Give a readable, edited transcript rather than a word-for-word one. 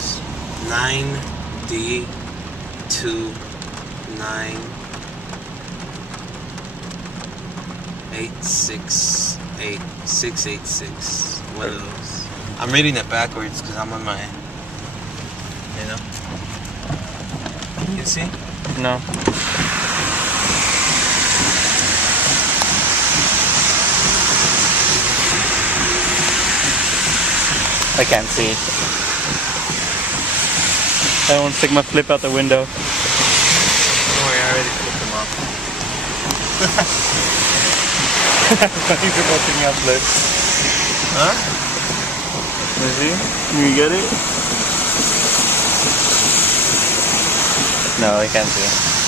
numbers. 9D29868686. One of those. I'm reading it backwards because I'm on my, you know. You see? No. I can't see it. I don't want to stick my flip out the window. Don't worry, I already flipped them off. Thanks for taking out flips. Huh? You see? You get it? No, I can't see it.